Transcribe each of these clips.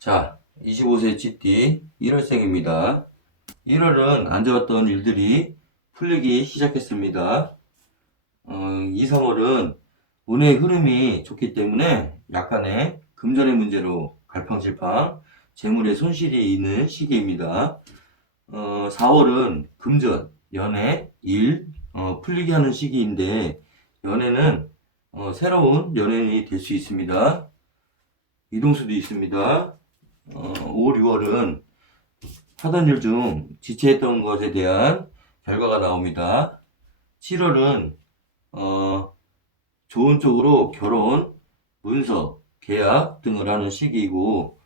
자, 25세 GT 1월생입니다. 1월은 안 좋았던 일들이 풀리기 시작했습니다. 2, 3월은 운의 흐름이 좋기 때문에 약간의 금전의 문제로 갈팡질팡 재물의 손실이 있는 시기입니다. 4월은 금전, 연애, 일 풀리게 하는 시기인데 연애는 새로운 연예인이 될 수 있습니다. 이동수도 있습니다. 5, 6월은 하던 일 중 지체했던 것에 대한 결과가 나옵니다. 7월은 좋은 쪽으로 결혼, 문서, 계약 등을 하는 시기이고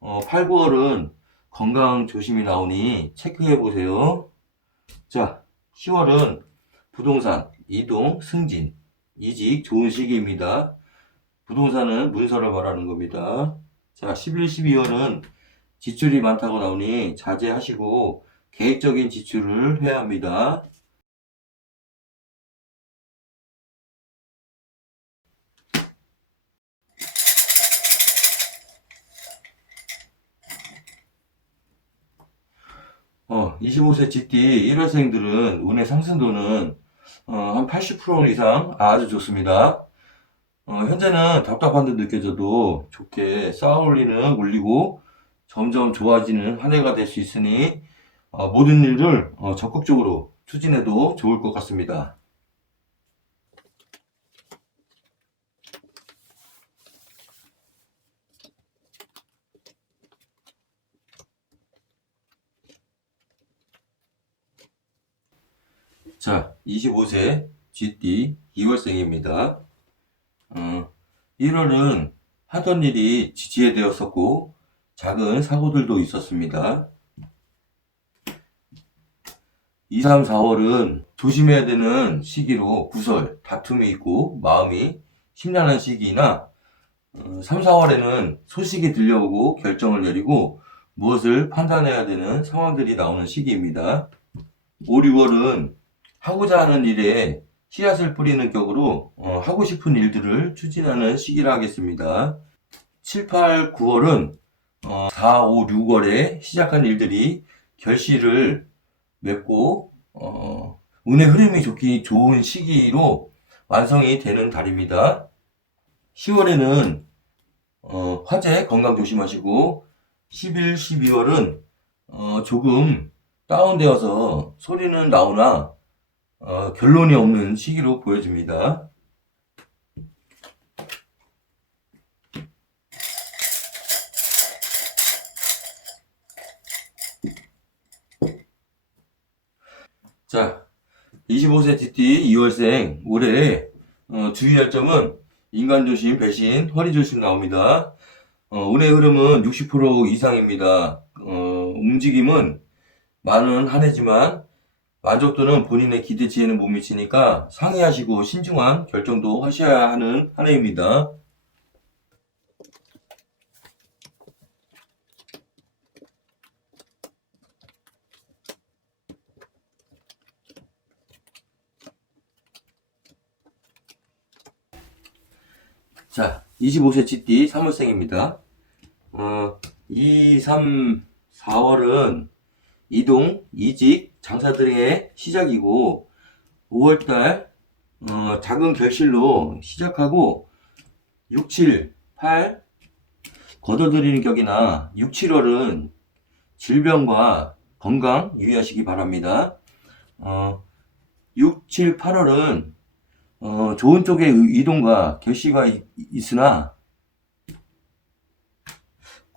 8, 9월은 건강 조심이 나오니 체크해 보세요. 자, 10월은 부동산, 이동, 승진, 이직 좋은 시기입니다. 부동산은 문서를 말하는 겁니다. 자, 11, 12월은 지출이 많다고 나오니 자제하시고 계획적인 지출을 해야 합니다. 어, 25세 GT 1월생들은 운의 상승도는 한 80% 이상 아주 좋습니다. 현재는 답답한 듯 느껴져도 좋게 쌓아올리는 올리고 점점 좋아지는 한 해가 될 수 있으니 모든 일을 적극적으로 추진해도 좋을 것 같습니다. 자, 25세 GT 2월생입니다. 1월은 하던 일이 지체되었었고 작은 사고들도 있었습니다. 2, 3, 4월은 조심해야 되는 시기로 구설, 다툼이 있고 마음이 심란한 시기이나 3, 4월에는 소식이 들려오고 결정을 내리고 무엇을 판단해야 되는 상황들이 나오는 시기입니다. 5, 6월은 하고자 하는 일에 씨앗을 뿌리는 격으로 하고 싶은 일들을 추진하는 시기라 하겠습니다. 7, 8, 9월은 4, 5, 6월에 시작한 일들이 결실을 맺고 운의 흐름이 좋은 시기로 완성이 되는 달입니다. 10월에는 화재 건강 조심하시고 11, 12월은 조금 다운되어서 소리는 나오나 결론이 없는 시기로 보여집니다. 자, 25세 GT 2월생 올해 주의할 점은 인간조심, 배신, 허리조심 나옵니다. 운의 흐름은 60% 이상입니다. 움직임은 많은 한 해지만 만족도는 본인의 기대치에는 못 미치니까 상의하시고 신중한 결정도 하셔야 하는 한 해입니다. 자, 25세 GT 3월생입니다. 2, 3, 4월은 이동, 이직, 장사들의 시작이고 5월달 작은 결실로 시작하고 6, 7, 8 거둬들이는 격이나 6, 7월은 질병과 건강 유의하시기 바랍니다. 6, 7, 8월은 좋은 쪽의 이동과 결실가 있으나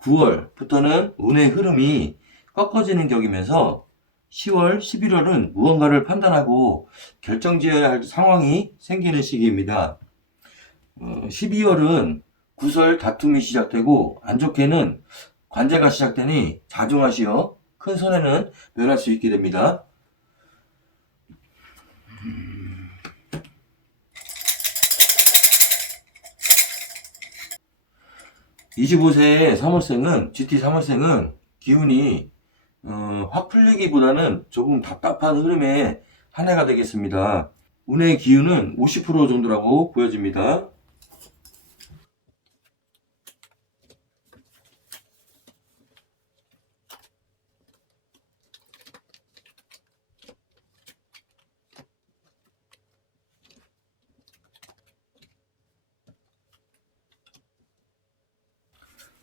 9월부터는 운의 흐름이 꺾어지는 격이면서 10월, 11월은 무언가를 판단하고 결정지어야 할 상황이 생기는 시기입니다. 12월은 구설, 다툼이 시작되고 안 좋게는 관제가 시작되니 자중하시어 큰 손해는 면할 수 있게 됩니다. 25세 3월생은 GT 3월생은 기운이 확 풀리기보다는 조금 답답한 흐름의 한 해가 되겠습니다. 운의 기운은 50% 정도라고 보여집니다.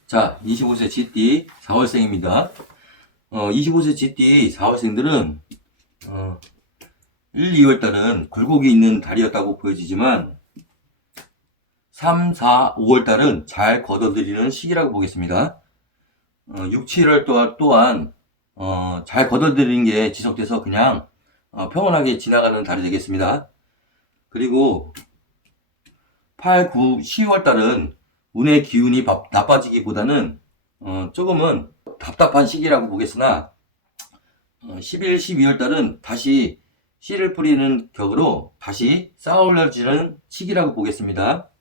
자, 25세 GT 4월생입니다. 25세 GT 4월생들은 1, 2월 달은 굴곡이 있는 달이었다고 보여지지만 3, 4, 5월 달은 잘 걷어들이는 시기라고 보겠습니다. 6, 7월 또한 잘 걷어들이는 게 지속돼서 그냥 평온하게 지나가는 달이 되겠습니다. 그리고 8, 9, 10월 달은 운의 기운이 나빠지기보다는 조금은 답답한 시기라고 보겠으나 11, 12월 달은 다시 씨를 뿌리는 격으로 다시 쌓아올려지는 시기라고 보겠습니다.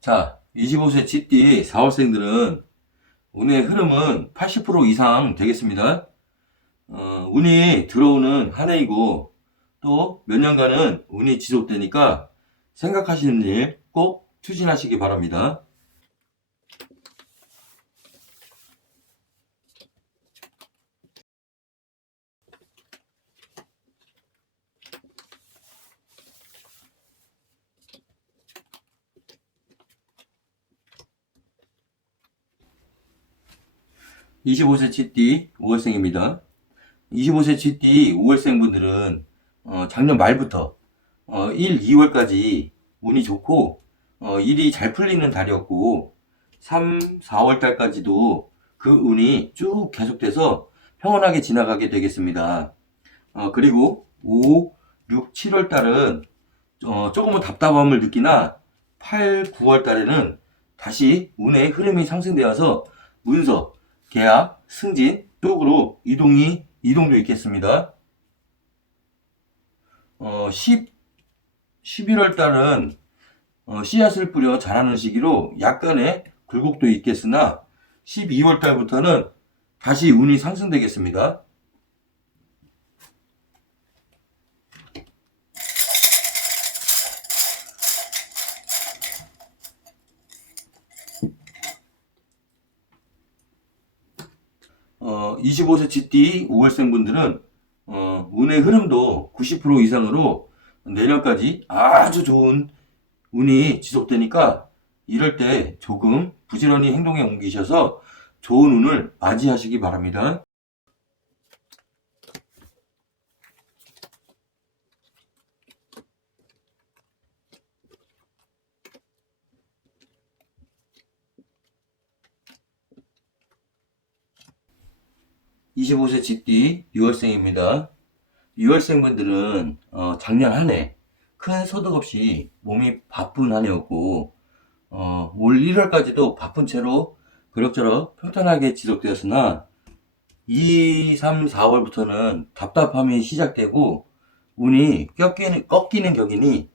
자, 25세 GT 4월생들은 운의 흐름은 80% 이상 되겠습니다. 운이 들어오는 한 해이고 또 몇 년간은 운이 지속되니까 생각하시는 일 꼭 추진하시기 바랍니다. (25세) GT 5월생입니다. 25세 GT 5월생 분들은 작년 말부터 1, 2월까지 운이 좋고 일이 잘 풀리는 달이었고 3, 4월 달까지도 그 운이 쭉 계속돼서 평온하게 지나가게 되겠습니다. 그리고 5, 6, 7월 달은 조금은 답답함을 느끼나 8, 9월 달에는 다시 운의 흐름이 상승되어서 문서, 계약, 승진 쪽으로 이동도 있겠습니다. 11월 달은 씨앗을 뿌려 자라는 시기로 약간의 굴곡도 있겠으나 12월 달부터는 다시 운이 상승되겠습니다. 어, 25세 GT 5월생 분들은 운의 흐름도 90% 이상으로 내년까지 아주 좋은 운이 지속되니까 이럴 때 조금 부지런히 행동에 옮기셔서 좋은 운을 맞이하시기 바랍니다. (25세) GT 6월생입니다. 6월생 분들은 작년 한 해 큰 소득 없이 몸이 바쁜 한 해였고 올 1월까지도 바쁜 채로 그럭저럭 평탄하게 지속되었으나 2, 3, 4월부터는 답답함이 시작되고 운이 꺾이는 격이니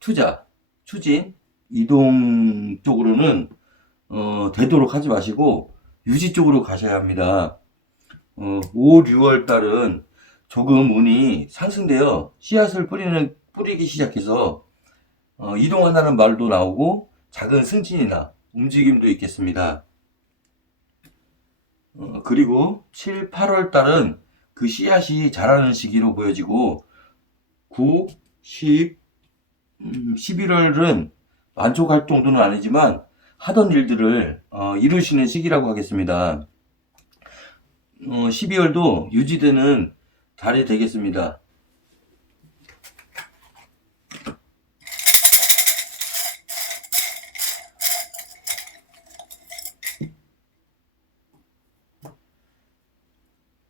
투자, 추진, 이동 쪽으로는 되도록 하지 마시고 유지 쪽으로 가셔야 합니다. 5, 6월 달은 조금 운이 상승되어 씨앗을 뿌리기 시작해서 이동한다는 말도 나오고 작은 승진이나 움직임도 있겠습니다. 그리고 7, 8월 달은 그 씨앗이 자라는 시기로 보여지고 9, 10, 11월은 만족할 정도는 아니지만 하던 일들을 이루시는 시기라고 하겠습니다. 12월도 유지되는 달이 되겠습니다.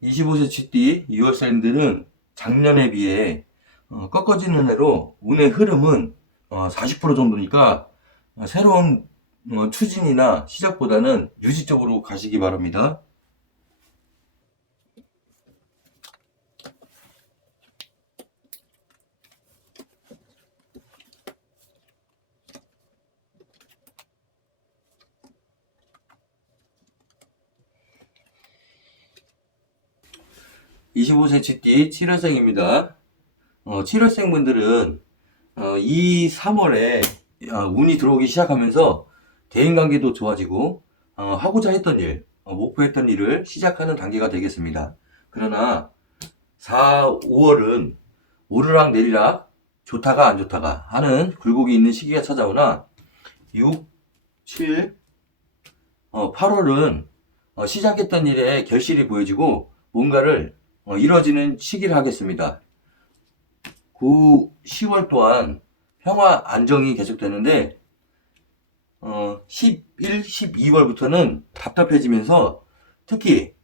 (25세) GT 2월생들은 작년에 비해 꺾어지는 해로 운의 흐름은 40% 정도니까 새로운 추진이나 시작보다는 유지 쪽으로 가시기 바랍니다. (25세) GT 7월생입니다. 7월생 분들은 2, 3월에 운이 들어오기 시작하면서 대인관계도 좋아지고 하고자 했던 일, 목표했던 일을 시작하는 단계가 되겠습니다. 그러나 4, 5월은 오르락 내리락 좋다가 안 좋다가 하는 굴곡이 있는 시기가 찾아오나 6, 7, 8월은 시작했던 일에 결실이 보여지고 뭔가를 이뤄지는 시기를 하겠습니다. 9, 10월 또한 평화 안정이 계속되는데 11, 12월부터는 답답해지면서 특히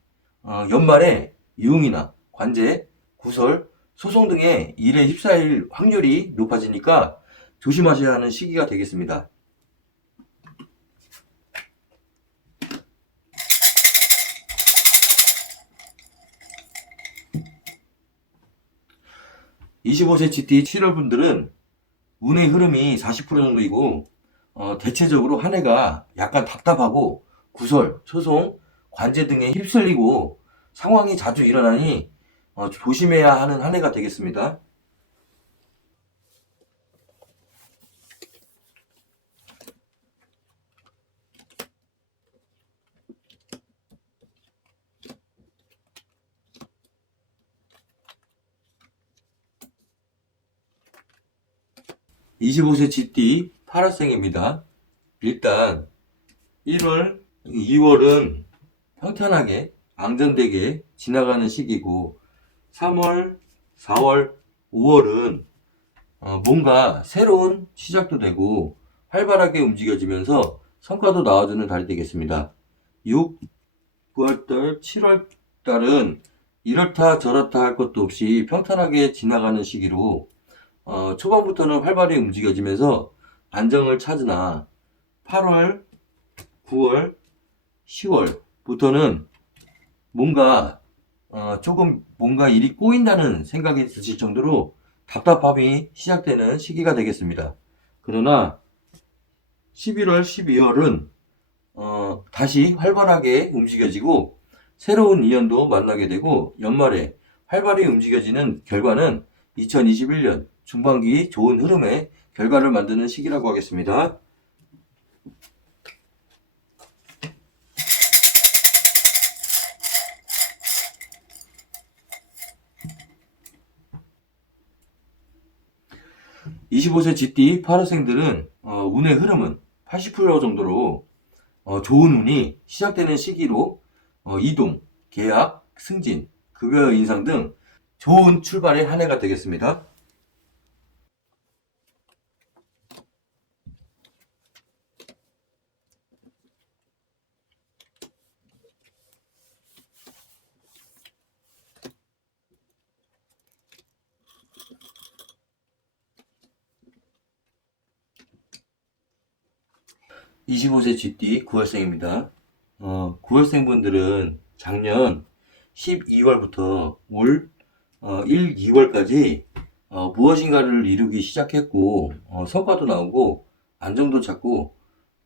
연말에 유흥이나 관제, 구설, 소송 등의 일에 휩싸일 확률이 높아지니까 조심하셔야 하는 시기가 되겠습니다. 25세 GT 7월 분들은 운의 흐름이 40% 정도이고 대체적으로 한 해가 약간 답답하고 구설, 소송, 관제 등에 휩쓸리고 상황이 자주 일어나니 조심해야 하는 한 해가 되겠습니다. (25세) GT 8월생입니다. 일단 1월, 2월은 평탄하게 안정되게 지나가는 시기고 3월, 4월, 5월은 뭔가 새로운 시작도 되고 활발하게 움직여지면서 성과도 나와주는 달이 되겠습니다. 6, 9월달, 7월달은 이렇다 저렇다 할 것도 없이 평탄하게 지나가는 시기로 초반부터는 활발히 움직여지면서 안정을 찾으나 8월, 9월, 10월부터는 뭔가 조금 뭔가 일이 꼬인다는 생각이 드실 정도로 답답함이 시작되는 시기가 되겠습니다. 그러나 11월, 12월은 다시 활발하게 움직여지고 새로운 인연도 만나게 되고 연말에 활발히 움직여지는 결과는 2021년 중반기 좋은 흐름의 결과를 만드는 시기라고 하겠습니다. (25세) GT 8월생들은 운의 흐름은 80% 정도로 좋은 운이 시작되는 시기로 이동, 계약, 승진, 급여 인상 등 좋은 출발의 한 해가 되겠습니다. (25세) GT 9월생입니다. 9월생 분들은 작년 12월부터 올 1, 2월까지 무엇인가를 이루기 시작했고 성과도 나오고 안정도 찾고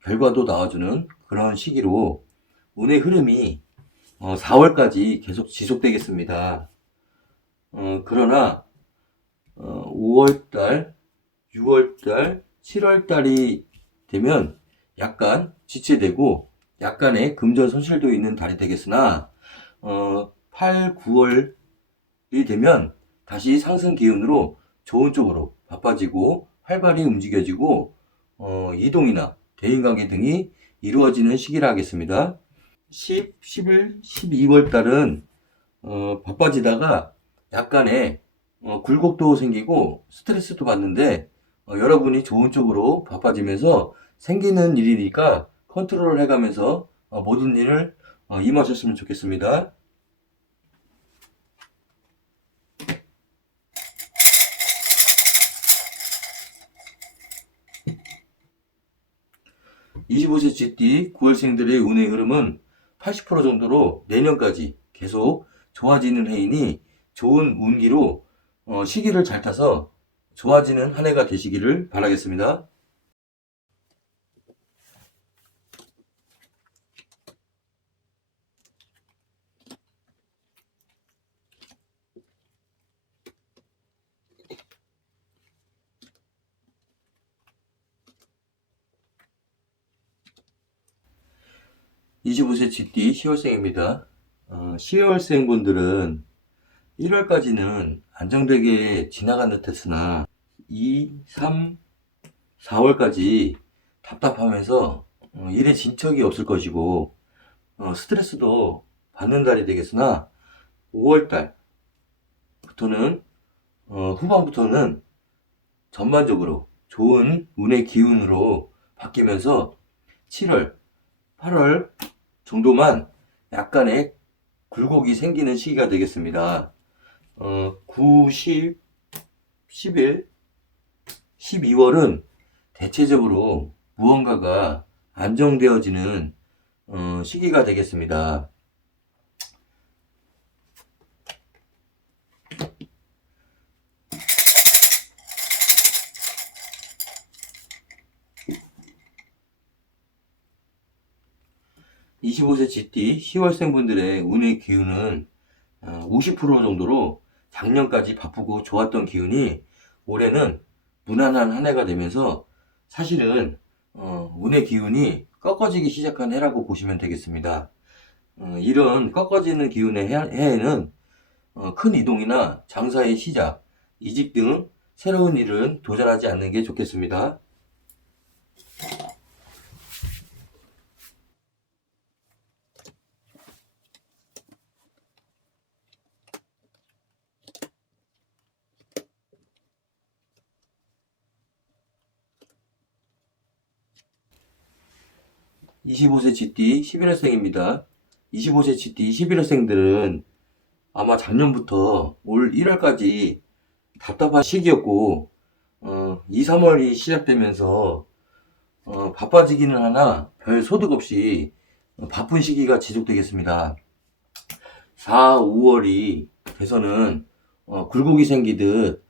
결과도 나와주는 그런 시기로 운의 흐름이 4월까지 계속 지속되겠습니다. 그러나 5월달, 6월달, 7월달이 되면 약간 지체되고 약간의 금전 손실도 있는 달이 되겠으나 8, 9월이 되면 다시 상승 기운으로 좋은 쪽으로 바빠지고 활발히 움직여지고 이동이나 대인관계 등이 이루어지는 시기라 하겠습니다. 10, 11, 12월 달은 바빠지다가 약간의 굴곡도 생기고 스트레스도 받는데 여러분이 좋은 쪽으로 바빠지면서 생기는 일이니까 컨트롤을 해가면서 모든 일을 임하셨으면 좋겠습니다. (25세) GT 9월생들의 운의 흐름은 80% 정도로 내년까지 계속 좋아지는 해이니 좋은 운기로 시기를 잘 타서 좋아지는 한 해가 되시기를 바라겠습니다. (25세) GT 10월생입니다. 10월생 분들은 1월까지는 안정되게 지나간 듯 했으나 2, 3, 4월까지 답답하면서 일에 진척이 없을 것이고 스트레스도 받는 달이 되겠으나 5월달부터는 후반부터는 전반적으로 좋은 운의 기운으로 바뀌면서 7월, 8월 정도만 약간의 굴곡이 생기는 시기가 되겠습니다. 9, 10, 11, 12월은 대체적으로 무언가가 안정되어지는 시기가 되겠습니다. (25세) GT 10월생 분들의 운의 기운은 50% 정도로 작년까지 바쁘고 좋았던 기운이 올해는 무난한 한 해가 되면서 사실은 운의 기운이 꺾어지기 시작한 해라고 보시면 되겠습니다. 이런 꺾어지는 기운의 해에는 큰 이동이나 장사의 시작, 이직 등 새로운 일은 도전하지 않는 게 좋겠습니다. (25세) GT 11월생입니다. 25세 GT 11월생들은 아마 작년부터 올 1월까지 답답한 시기였고 2, 3월이 시작되면서 바빠지기는 하나 별 소득 없이 바쁜 시기가 지속되겠습니다. 4, 5월이 돼서는 굴곡이 생기듯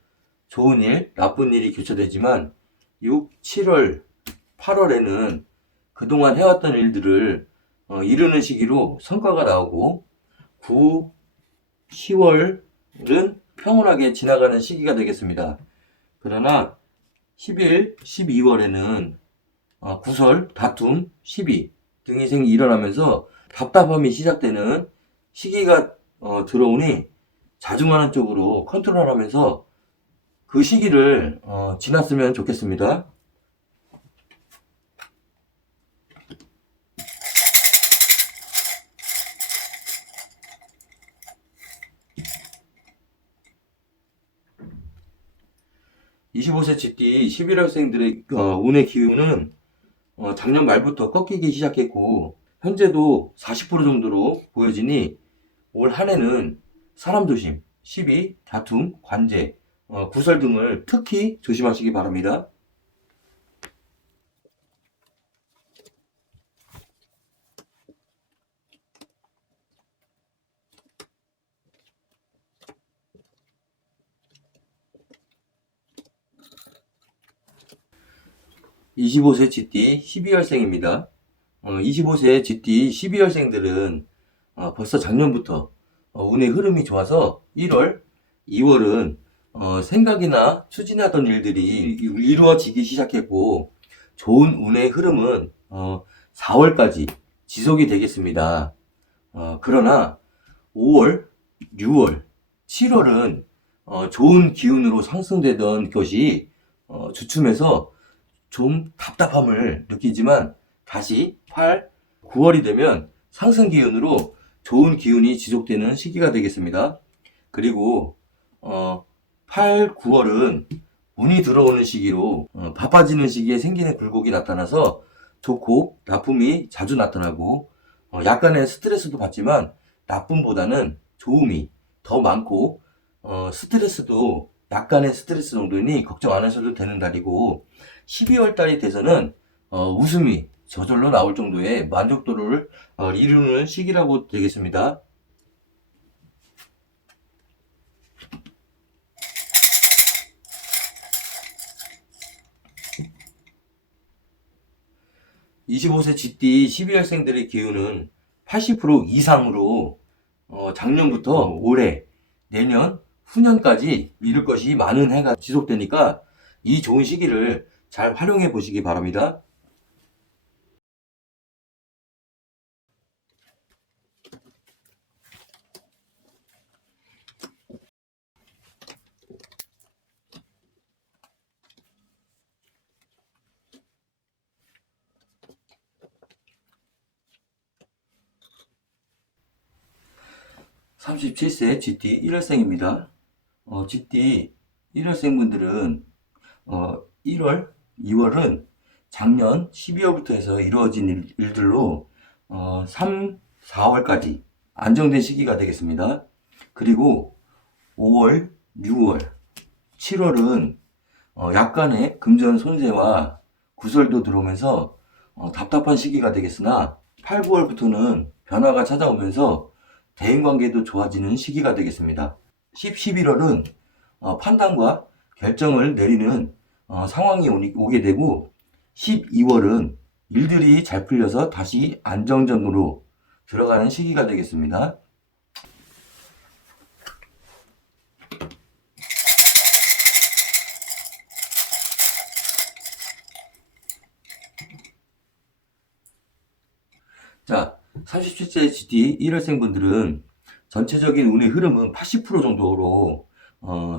좋은 일, 나쁜 일이 교차되지만 6, 7월, 8월에는 그동안 해왔던 일들을 이루는 시기로 성과가 나오고 9, 10월은 평온하게 지나가는 시기가 되겠습니다. 그러나 11, 12월에는 구설, 다툼, 시비 등이 일어나면서 답답함이 시작되는 시기가 들어오니 자중하는 쪽으로 컨트롤하면서 그 시기를 지났으면 좋겠습니다. (25세) GT 11월생들의 운의 기운은 작년 말부터 꺾이기 시작했고 현재도 40% 정도로 보여지니 올 한해는 사람 조심, 시비, 다툼, 관제, 구설 등을 특히 조심하시기 바랍니다. (25세) GT 12월생입니다. 25세 GT 12월생들은 벌써 작년부터 운의 흐름이 좋아서 1월, 2월은 생각이나 추진하던 일들이 이루어지기 시작했고 좋은 운의 흐름은 4월까지 지속이 되겠습니다. 그러나 5월, 6월, 7월은 좋은 기운으로 상승되던 것이 주춤해서 좀 답답함을 느끼지만 다시 8, 9월이 되면 상승 기운으로 좋은 기운이 지속되는 시기가 되겠습니다. 그리고 8, 9월은 운이 들어오는 시기로 바빠지는 시기에 생기는 굴곡이 나타나서 좋고 나쁨이 자주 나타나고 약간의 스트레스도 받지만 나쁨보다는 좋음이 더 많고 스트레스도 약간의 스트레스 정도니 걱정 안 하셔도 되는 달이고 12월 달이 돼서는 웃음이 저절로 나올 정도의 만족도를 이루는 시기라고 되겠습니다. (25세) GT 12월생들의 기운은 80% 이상으로 작년부터 올해, 내년, 후년까지 이룰 것이 많은 해가 지속되니까 이 좋은 시기를 잘 활용해 보시기 바랍니다. 37세 GT 1월생입니다. GT 1월생분들은 1월, 2월은 작년 12월부터 해서 이루어진 일들로 3, 4월까지 안정된 시기가 되겠습니다. 그리고 5월, 6월, 7월은 약간의 금전 손재와 구설도 들어오면서 답답한 시기가 되겠으나 8, 9월부터는 변화가 찾아오면서 대인관계도 좋아지는 시기가 되겠습니다. 10, 11월은 판단과 결정을 내리는 상황이 오게 되고 12월은 일들이 잘 풀려서 다시 안정적으로 들어가는 시기가 되겠습니다. 자, 37세 GT 1월생분들은 전체적인 운의 흐름은 80% 정도로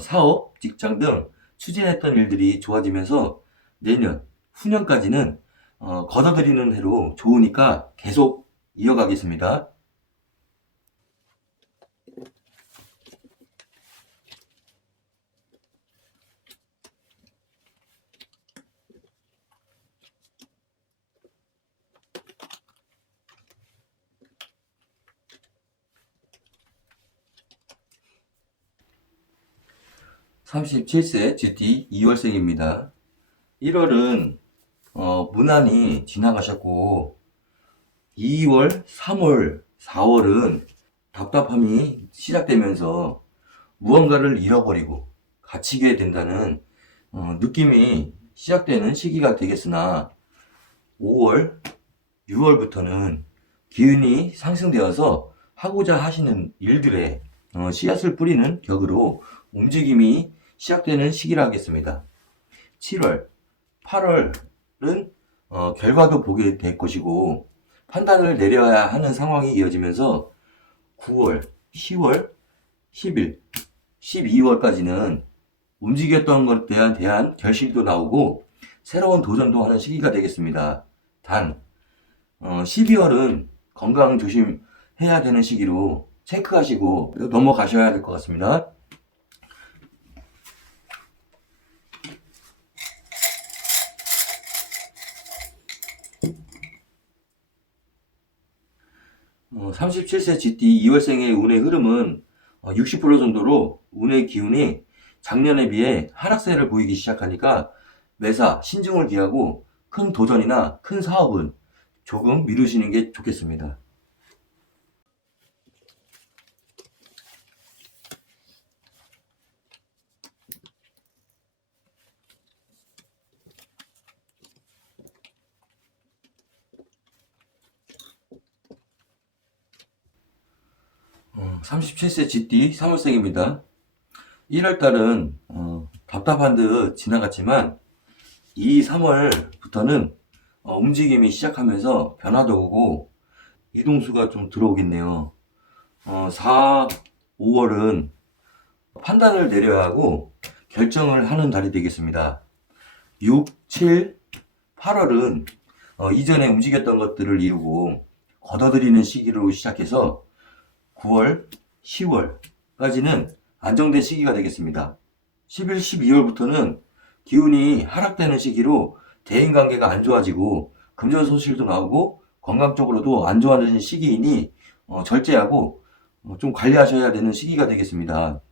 사업, 직장 등 추진했던 일들이 좋아지면서 내년, 후년까지는 걷어들이는 해로 좋으니까 계속 이어가겠습니다. (37세) GT 2월생입니다. 1월은 무난히 지나가셨고 2월, 3월, 4월은 답답함이 시작되면서 무언가를 잃어버리고 갇히게 된다는 느낌이 시작되는 시기가 되겠으나 5월, 6월부터는 기운이 상승되어서 하고자 하시는 일들에 씨앗을 뿌리는 격으로 움직임이 시작되는 시기라 하겠습니다. 7월, 8월은 결과도 보게 될 것이고 판단을 내려야 하는 상황이 이어지면서 9월, 10월, 10일, 12월까지는 움직였던 것에 대한 결실도 나오고 새로운 도전도 하는 시기가 되겠습니다. 단 12월은 건강 조심해야 되는 시기로 체크하시고 넘어가셔야 될 것 같습니다. 어, 37세 GT 2월생의 운의 흐름은 60% 정도로 운의 기운이 작년에 비해 하락세를 보이기 시작하니까 매사 신중을 기하고 큰 도전이나 큰 사업은 조금 미루시는 게 좋겠습니다. 어, 37세 GT 3월생입니다. 1월달은 답답한 듯 지나갔지만 2, 3월부터는 움직임이 시작하면서 변화도 오고 이동수가 좀 들어오겠네요. 4, 5월은 판단을 내려야 하고 결정을 하는 달이 되겠습니다. 6, 7, 8월은 이전에 움직였던 것들을 이루고 걷어들이는 시기로 시작해서 9월, 10월까지는 안정된 시기가 되겠습니다. 11, 12월부터는 기운이 하락되는 시기로 대인관계가 안 좋아지고 금전 손실도 나오고 건강적으로도 안 좋아지는 시기이니 절제하고 좀 관리하셔야 되는 시기가 되겠습니다.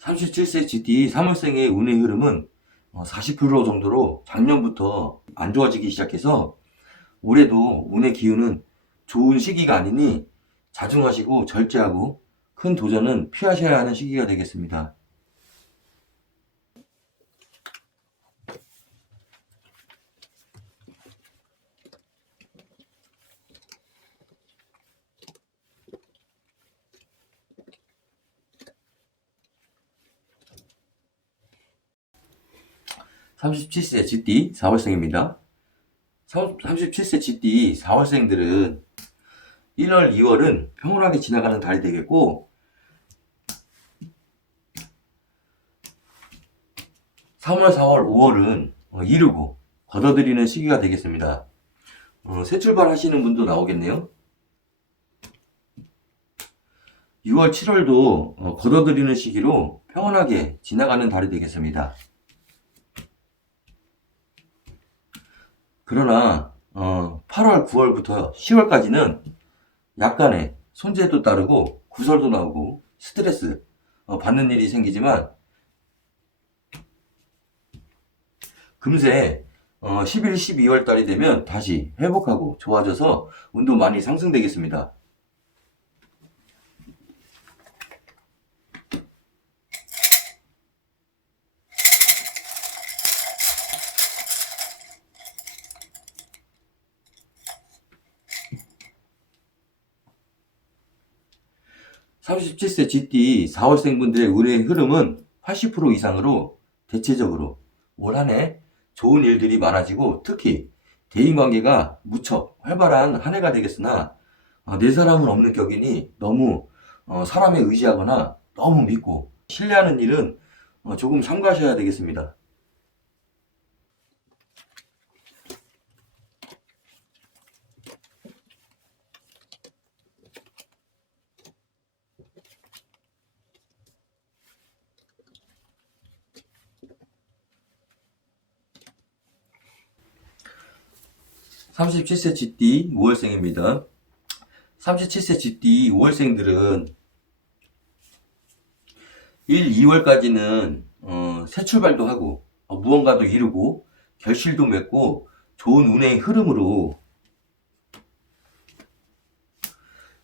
(37세) GT 3월생의 운의 흐름은 40% 정도로 작년부터 안 좋아지기 시작해서 올해도 운의 기운은 좋은 시기가 아니니 자중하시고 절제하고 큰 도전은 피하셔야 하는 시기가 되겠습니다. (37세) GT 4월생입니다. 37세 GT 4월생들은 1월, 2월은 평온하게 지나가는 달이 되겠고 3월, 4월, 5월은 이르고 걷어들이는 시기가 되겠습니다. 새 출발하시는 분도 나오겠네요. 6월, 7월도 걷어들이는 시기로 평온하게 지나가는 달이 되겠습니다. 그러나 8월, 9월부터 10월까지는 약간의 손재도 따르고 구설도 나오고 스트레스 받는 일이 생기지만 금세 11, 12월 달이 되면 다시 회복하고 좋아져서 운도 많이 상승되겠습니다. (37세) GT 4월생분들의 운의 흐름은 80% 이상으로 대체적으로 올 한 해 좋은 일들이 많아지고 특히 대인관계가 무척 활발한 한 해가 되겠으나 내 사람은 없는 격이니 너무 사람에 의지하거나 너무 믿고 신뢰하는 일은 조금 삼가셔야 되겠습니다. (37세) GT 5월생입니다. 37세 GT 5월생들은 1, 2월까지는 새 출발도 하고 무언가도 이루고 결실도 맺고 좋은 운의 흐름으로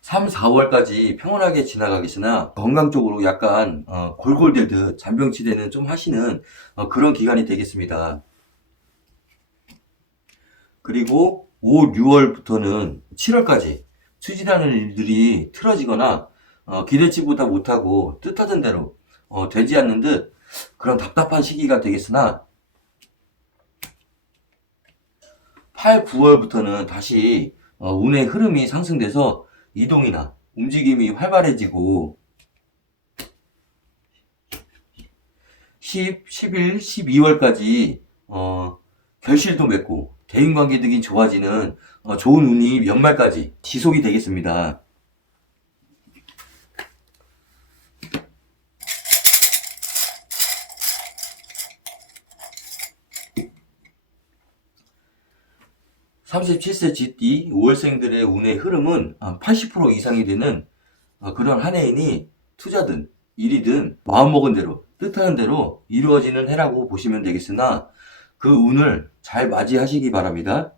3, 4월까지 평온하게 지나가겠으나 건강 쪽으로 약간 골골대듯 잔병치레는 좀 하시는 그런 기간이 되겠습니다. 그리고 5, 6월부터는 7월까지 추진하는 일들이 틀어지거나 기대치보다 못하고 뜻하던 대로 되지 않는 듯 그런 답답한 시기가 되겠으나 8, 9월부터는 다시 운의 흐름이 상승돼서 이동이나 움직임이 활발해지고 10, 11, 12월까지 결실도 맺고 대인관계 등이 좋아지는 좋은 운이 연말까지 지속이 되겠습니다. (37세) GT 5월생들의 운의 흐름은 80% 이상이 되는 그런 한 해이니 투자든 일이든 마음먹은 대로 뜻하는 대로 이루어지는 해라고 보시면 되겠으나 그 운을 잘 맞이하시기 바랍니다.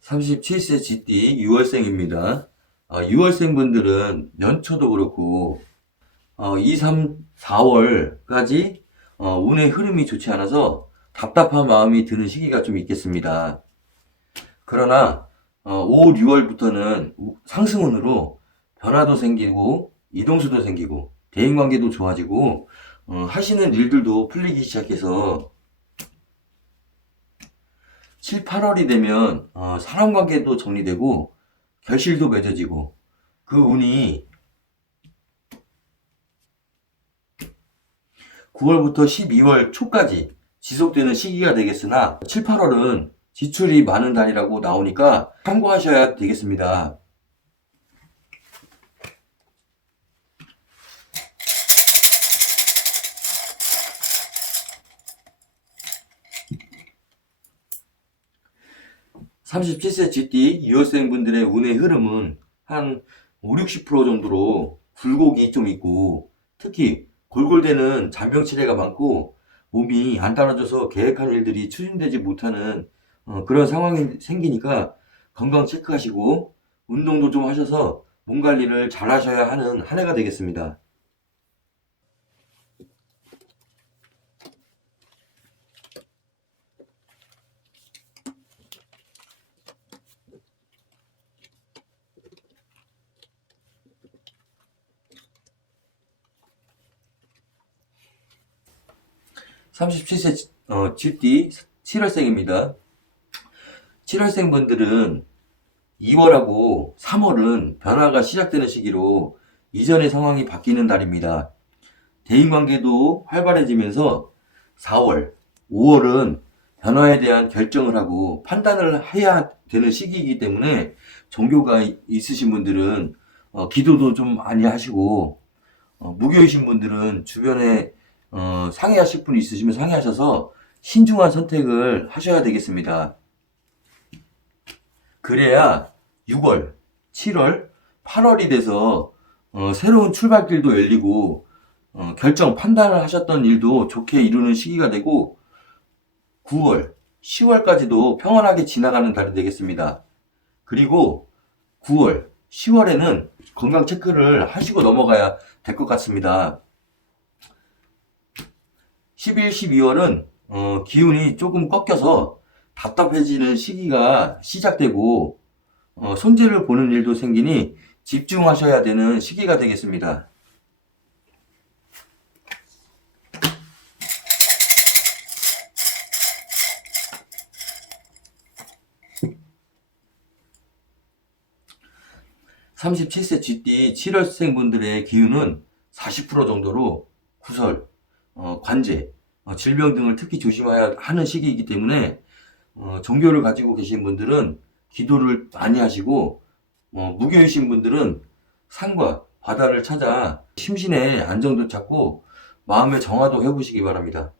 (37세) GT 6월생입니다. 6월생 분들은 연초도 그렇고 2, 3, 4월까지 운의 흐름이 좋지 않아서 답답한 마음이 드는 시기가 좀 있겠습니다. 그러나 5, 6월부터는 상승운으로 변화도 생기고 이동수도 생기고 대인관계도 좋아지고 하시는 일들도 풀리기 시작해서 7, 8월이 되면 사람관계도 정리되고 결실도 맺어지고 그 운이 9월부터 12월 초까지 지속되는 시기가 되겠으나 7, 8월은 지출이 많은 달이라고 나오니까 참고하셔야 되겠습니다. (37세) GT 2월생 분들의 운의 흐름은 한 5, 60% 정도로 굴곡이 좀 있고 특히 골골대는 잔병치레가 많고 몸이 안 따라줘서 계획한 일들이 추진되지 못하는 그런 상황이 생기니까 건강 체크하시고 운동도 좀 하셔서 몸 관리를 잘 하셔야 하는 한 해가 되겠습니다. 37세 GT 7월생입니다. 7월생 분들은 2월하고 3월은 변화가 시작되는 시기로 이전의 상황이 바뀌는 달입니다. 대인관계도 활발해지면서 4월, 5월은 변화에 대한 결정을 하고 판단을 해야 되는 시기이기 때문에 종교가 있으신 분들은 기도도 좀 많이 하시고, 무교이신 분들은 주변에 상의하실 분이 있으시면 상의하셔서 신중한 선택을 하셔야 되겠습니다. 그래야 6월, 7월, 8월이 돼서 새로운 출발길도 열리고 결정, 판단을 하셨던 일도 좋게 이루는 시기가 되고 9월, 10월까지도 평안하게 지나가는 달이 되겠습니다. 그리고 9월, 10월에는 건강 체크를 하시고 넘어가야 될 것 같습니다. 11, 12월은 기운이 조금 꺾여서 답답해지는 시기가 시작되고 손재를 보는 일도 생기니 집중하셔야 되는 시기가 되겠습니다. (37세) GT 7월생 분들의 기운은 40% 정도로 구설, 관제, 질병 등을 특히 조심해야 하는 시기이기 때문에 종교를 가지고 계신 분들은 기도를 많이 하시고 무교이신 분들은 산과 바다를 찾아 심신의 안정도 찾고 마음의 정화도 해보시기 바랍니다.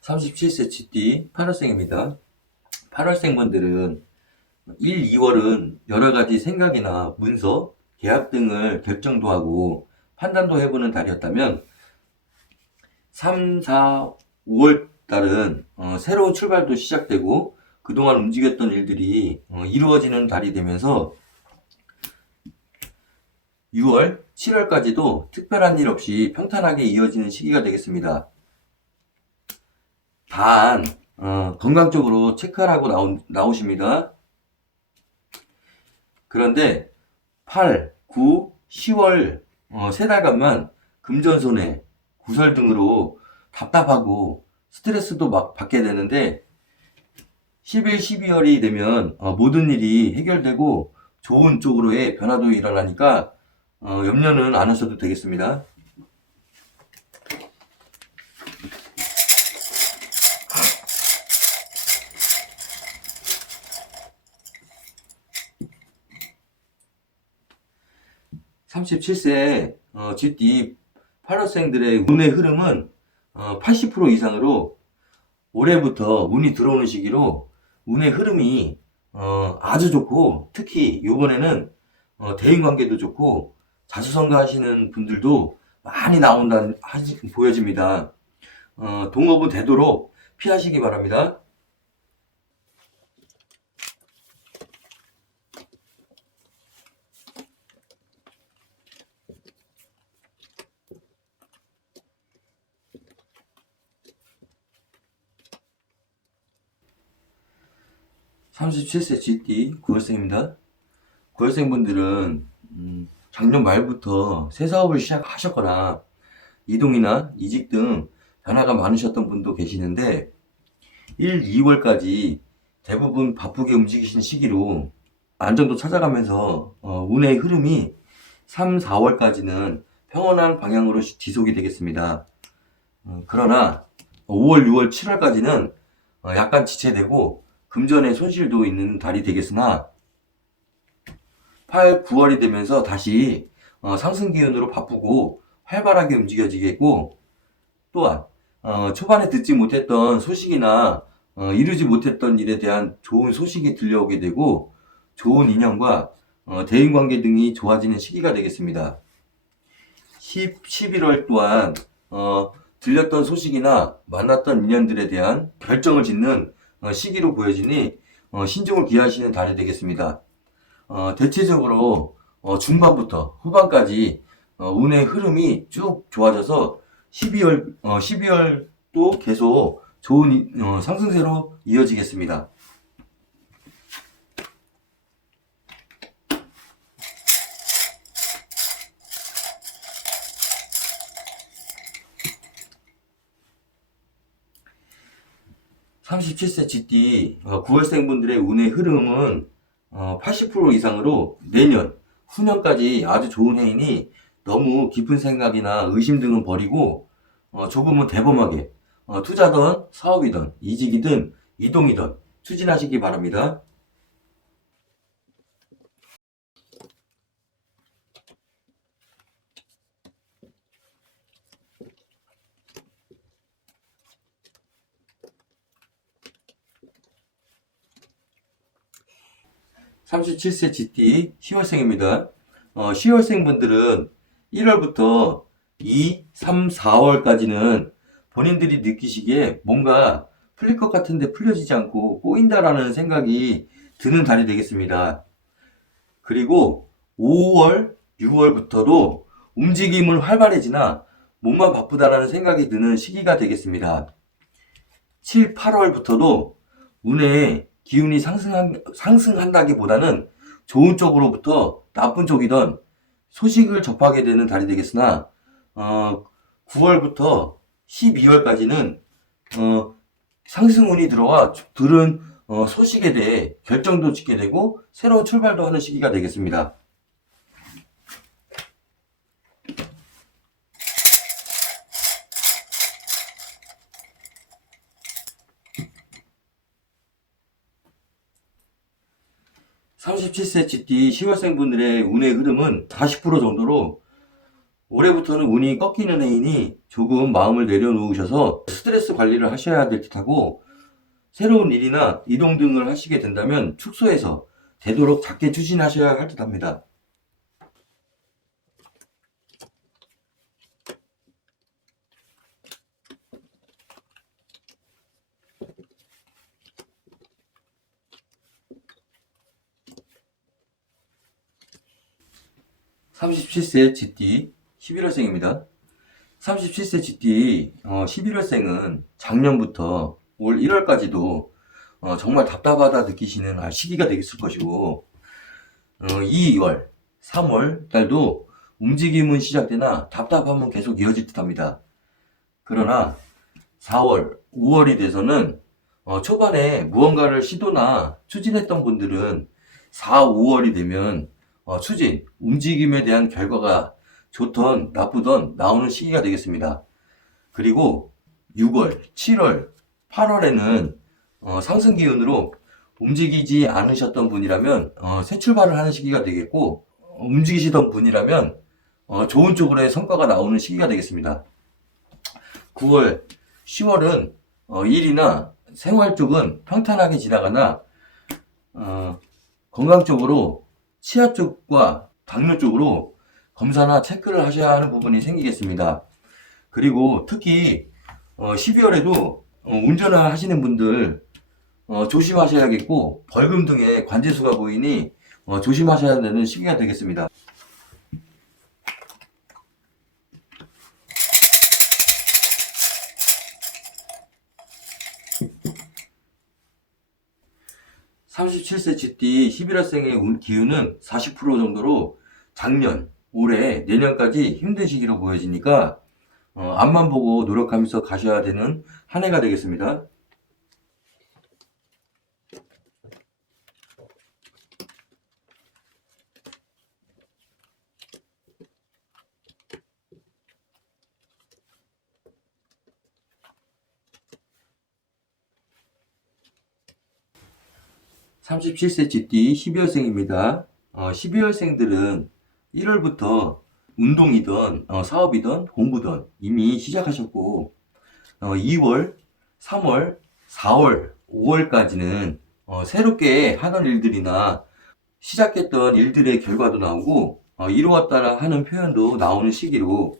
(37세) GT 8월생입니다. 8월생 분들은 1, 2월은 여러가지 생각이나 문서, 계약 등을 결정도 하고 판단도 해보는 달이었다면 3, 4, 5월 달은 새로운 출발도 시작되고 그동안 움직였던 일들이 이루어지는 달이 되면서 6월, 7월까지도 특별한 일 없이 평탄하게 이어지는 시기가 되겠습니다. 단 건강 쪽으로 체크를 하고 나오십니다. 그런데 8, 9, 10월 세 달간만 금전손해, 구설 등으로 답답하고 스트레스도 막 받게 되는데 11, 12월이 되면 모든 일이 해결되고 좋은 쪽으로의 변화도 일어나니까 염려는 안 하셔도 되겠습니다. (37세) GT 8월생들의 운의 흐름은 80% 이상으로 올해부터 운이 들어오는 시기로 운의 흐름이 아주 좋고 특히 이번에는 대인관계도 좋고 자수성가 하시는 분들도 많이 나온다 보여집니다. 동업은 되도록 피하시기 바랍니다. (37세) GT 9월생입니다. 9월생 분들은 작년 말부터 새 사업을 시작하셨거나 이동이나 이직 등 변화가 많으셨던 분도 계시는데 1, 2월까지 대부분 바쁘게 움직이신 시기로 안정도 찾아가면서 운의 흐름이 3, 4월까지는 평온한 방향으로 지속이 되겠습니다. 그러나 5월, 6월, 7월까지는 약간 지체되고 금전의 손실도 있는 달이 되겠으나 8, 9월이 되면서 다시 상승 기운으로 바쁘고 활발하게 움직여지겠고 또한 초반에 듣지 못했던 소식이나 이루지 못했던 일에 대한 좋은 소식이 들려오게 되고 좋은 인연과 대인관계 등이 좋아지는 시기가 되겠습니다. 11월 또한 들렸던 소식이나 만났던 인연들에 대한 결정을 짓는 시기로 보여지니 신중을 기하시는 달이 되겠습니다. 대체적으로 중반부터 후반까지 운의 흐름이 쭉 좋아져서 12월도 계속 좋은 상승세로 이어지겠습니다. (37세) GT 9월생 분들의 운의 흐름은 80% 이상으로 내년 후년까지 아주 좋은 해이니 너무 깊은 생각이나 의심 등은 버리고 조금은 대범하게 투자든 사업이든 이직이든 이동이든 추진하시기 바랍니다. (37세) GT 10월생입니다. 10월생 분들은 1월부터 2, 3, 4월까지는 본인들이 느끼시기에 뭔가 풀릴 것 같은데 풀려지지 않고 꼬인다라는 생각이 드는 달이 되겠습니다. 그리고 5월, 6월부터도 움직임은 활발해지나 몸만 바쁘다라는 생각이 드는 시기가 되겠습니다. 7, 8월부터도 운의 기운이 상승한다기보다는 좋은 쪽으로부터 나쁜 쪽이던 소식을 접하게 되는 달이 되겠으나 9월부터 12월까지는 상승운이 들어와 들은 소식에 대해 결정도 짓게 되고 새로운 출발도 하는 시기가 되겠습니다. (37세) GT 10월생 분들의 운의 흐름은 40% 정도로 올해부터는 운이 꺾이는 해이니 조금 마음을 내려놓으셔서 스트레스 관리를 하셔야 될 듯하고 새로운 일이나 이동 등을 하시게 된다면 축소해서 되도록 작게 추진하셔야 할 듯합니다. (37세) GT 11월생입니다. 37세 GT 11월생은 작년부터 올 1월까지도 정말 답답하다 느끼시는 시기가 되겠을 것이고 2월, 3월 달도 움직임은 시작되나 답답함은 계속 이어질 듯합니다. 그러나 4월, 5월이 돼서는 초반에 무언가를 시도나 추진했던 분들은 4, 5월이 되면 추진, 움직임에 대한 결과가 좋던 나쁘던 나오는 시기가 되겠습니다. 그리고 6월, 7월, 8월에는 상승 기운으로 움직이지 않으셨던 분이라면 새 출발을 하는 시기가 되겠고 움직이시던 분이라면 좋은 쪽으로의 성과가 나오는 시기가 되겠습니다. 9월, 10월은 일이나 생활 쪽은 평탄하게 지나가나 건강 쪽으로 치아 쪽과 당뇨 쪽으로 검사나 체크를 하셔야 하는 부분이 생기겠습니다. 그리고 특히 12월에도 운전을 하시는 분들 조심하셔야겠고 벌금 등의 관제수가 보이니 조심하셔야 되는 시기가 되겠습니다. (37세) GT 11월생의 기운은 40% 정도로 작년, 올해, 내년까지 힘든 시기로 보여지니까 앞만 보고 노력하면서 가셔야 되는 한 해가 되겠습니다. (37세) GT 12월생입니다. 12월생들은 1월부터 운동이든 사업이든 공부든 이미 시작하셨고 2월, 3월, 4월, 5월까지는 새롭게 하던 일들이나 시작했던 일들의 결과도 나오고 이루었다라 하는 표현도 나오는 시기로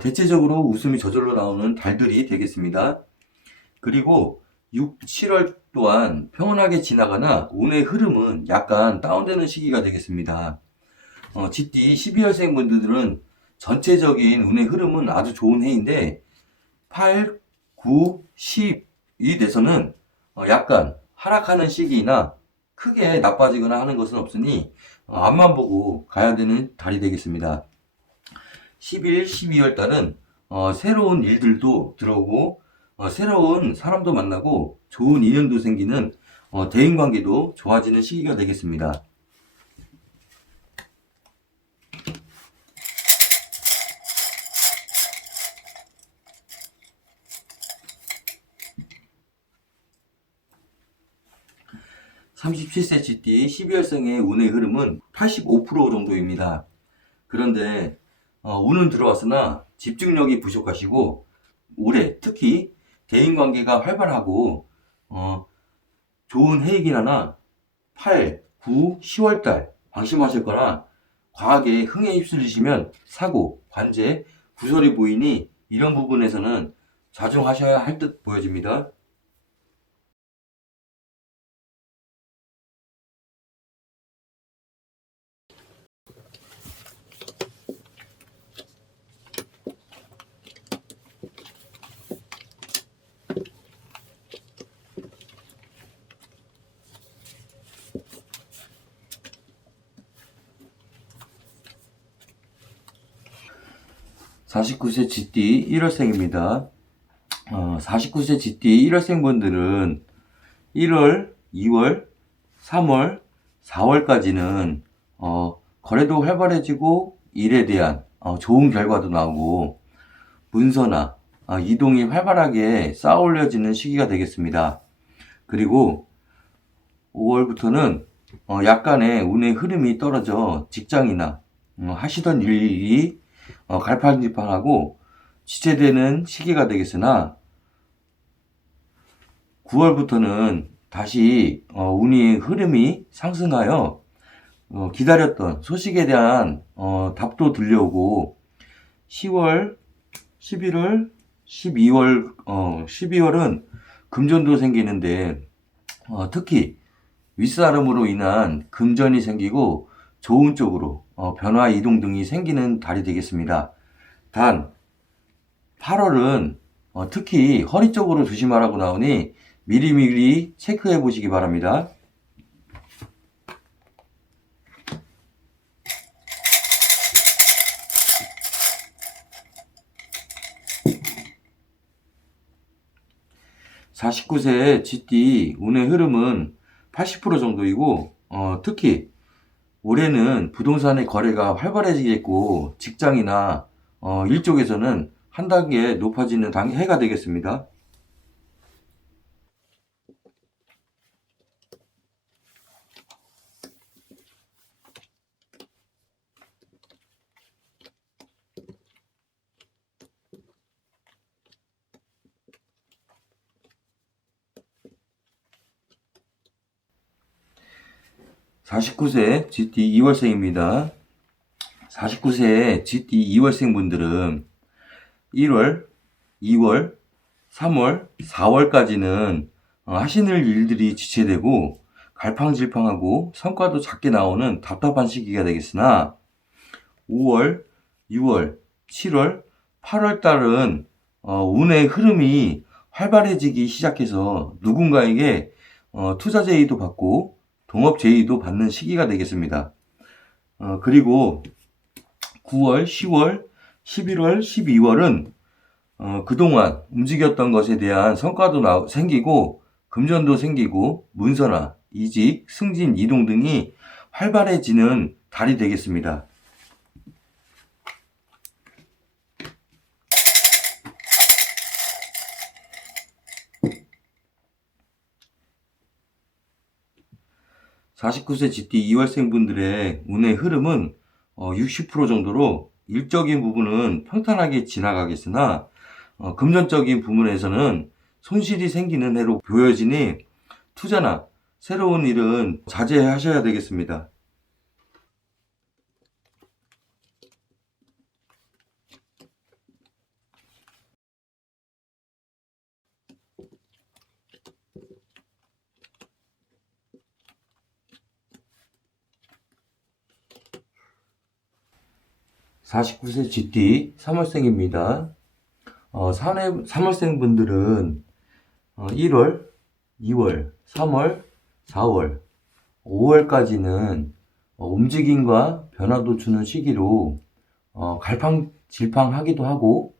대체적으로 웃음이 저절로 나오는 달들이 되겠습니다. 그리고 6, 7월 또한 평온하게 지나가나 운의 흐름은 약간 다운되는 시기가 되겠습니다. GT 12월생 분들은 전체적인 운의 흐름은 아주 좋은 해인데 8, 9, 10이 돼서는 약간 하락하는 시기나 크게 나빠지거나 하는 것은 없으니 앞만 보고 가야 되는 달이 되겠습니다. 11, 12월 달은 새로운 일들도 들어오고 새로운 사람도 만나고 좋은 인연도 생기는 대인관계도 좋아지는 시기가 되겠습니다. 37세 GT 12월생의 운의 흐름은 85% 정도입니다. 그런데 운은 들어왔으나 집중력이 부족하시고 올해 특히 대인관계가 활발하고 좋은 해이긴 하나 8, 9, 10월달 방심하실 거나 과하게 흥에 휩쓸리시면 사고, 관제, 구설이 보이니 이런 부분에서는 자중하셔야 할 듯 보여집니다. 49세 GT 1월생입니다. 49세 GT 1월생 분들은 1월, 2월, 3월, 4월까지는 거래도 활발해지고 일에 대한 좋은 결과도 나오고 문서나 이동이 활발하게 쌓아올려지는 시기가 되겠습니다. 그리고 5월부터는 약간의 운의 흐름이 떨어져 직장이나 하시던 일이 갈팡질팡하고 지체되는 시기가 되겠으나 9월부터는 다시 운의 흐름이 상승하여 기다렸던 소식에 대한 답도 들려오고 10월, 11월, 12월은 금전도 생기는데 특히 윗사람으로 인한 금전이 생기고 좋은 쪽으로 변화 이동 등이 생기는 달이 되겠습니다. 단 8월은 특히 허리 쪽으로 조심하라고 나오니 미리미리 체크해 보시기 바랍니다. 49세 GT 운의 흐름은 80% 정도이고 특히 올해는 부동산의 거래가 활발해지겠고 직장이나 일 쪽에서는 한 단계 높아지는 해가 되겠습니다. 49세 GT 2월생입니다. 49세 GT 2월생 분들은 1월, 2월, 3월, 4월까지는 하시는 일들이 지체되고 갈팡질팡하고 성과도 작게 나오는 답답한 시기가 되겠으나 5월, 6월, 7월, 8월 달은 운의 흐름이 활발해지기 시작해서 누군가에게 투자 제의도 받고 동업 제의도 받는 시기가 되겠습니다. 그리고 9월, 10월, 11월, 12월은 그동안 움직였던 것에 대한 성과도 생기고 금전도 생기고 문서나 이직, 승진, 이동 등이 활발해지는 달이 되겠습니다. 49세 GT 2월생 분들의 운의 흐름은 60% 정도로 일적인 부분은 평탄하게 지나가겠으나 금전적인 부분에서는 손실이 생기는 해로 보여지니 투자나 새로운 일은 자제하셔야 되겠습니다. 49세 GT 3월생입니다. 3월생 분들은 1월, 2월, 3월, 4월, 5월까지는 움직임과 변화도 주는 시기로 갈팡질팡하기도 하고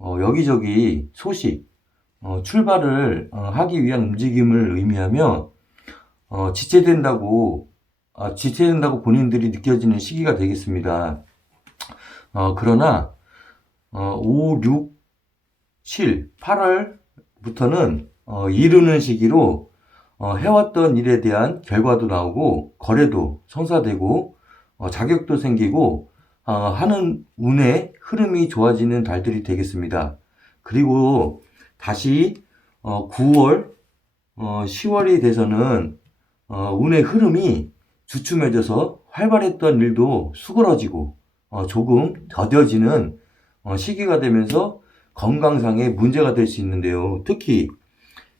여기저기 소식, 출발을 하기 위한 움직임을 의미하며 지체된다고 본인들이 느껴지는 시기가 되겠습니다. 그러나 5, 6, 7, 8월부터는 이루는 시기로 해왔던 일에 대한 결과도 나오고 거래도 성사되고 자격도 생기고 하는 운의 흐름이 좋아지는 달들이 되겠습니다. 그리고 다시 9월, 10월이 돼서는 운의 흐름이 주춤해져서 활발했던 일도 수그러지고 조금 더뎌지는 시기가 되면서 건강상의 문제가 될 수 있는데요. 특히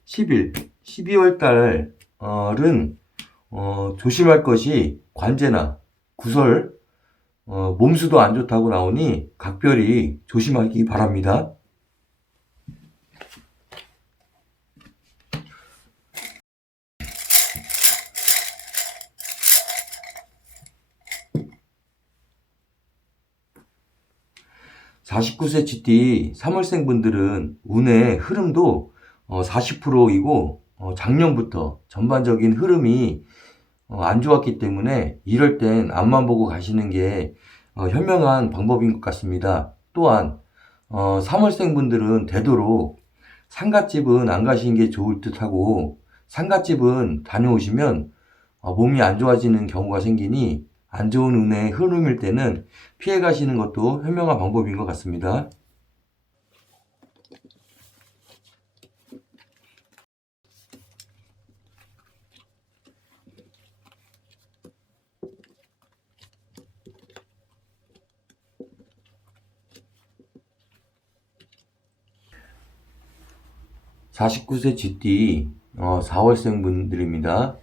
12월 달은 조심할 것이 관제나 구설, 몸수도 안 좋다고 나오니 각별히 조심하기 바랍니다. (49세) GT 3월생 분들은 운의 흐름도 40%이고 작년부터 전반적인 흐름이 안 좋았기 때문에 이럴 땐 앞만 보고 가시는 게 현명한 방법인 것 같습니다. 또한 3월생 분들은 되도록 상갓집은 안 가시는 게 좋을 듯 하고 상갓집은 다녀오시면 몸이 안 좋아지는 경우가 생기니 안 좋은 운의 흐름일 때는 피해 가시는 것도 현명한 방법인 것 같습니다. (49세) GT 4월생 분들입니다.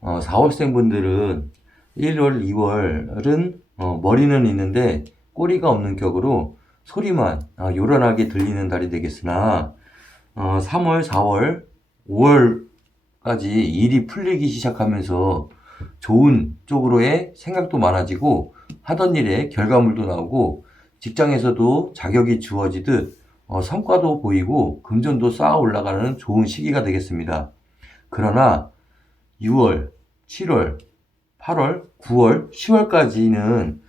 4월생 분들은 1월, 2월은 머리는 있는데 꼬리가 없는 격으로 소리만 요란하게 들리는 달이 되겠으나 3월, 4월, 5월까지 일이 풀리기 시작하면서 좋은 쪽으로의 생각도 많아지고 하던 일에 결과물도 나오고 직장에서도 자격이 주어지듯 성과도 보이고 금전도 쌓아 올라가는 좋은 시기가 되겠습니다. 그러나 6월, 7월, 8월, 9월, 10월까지는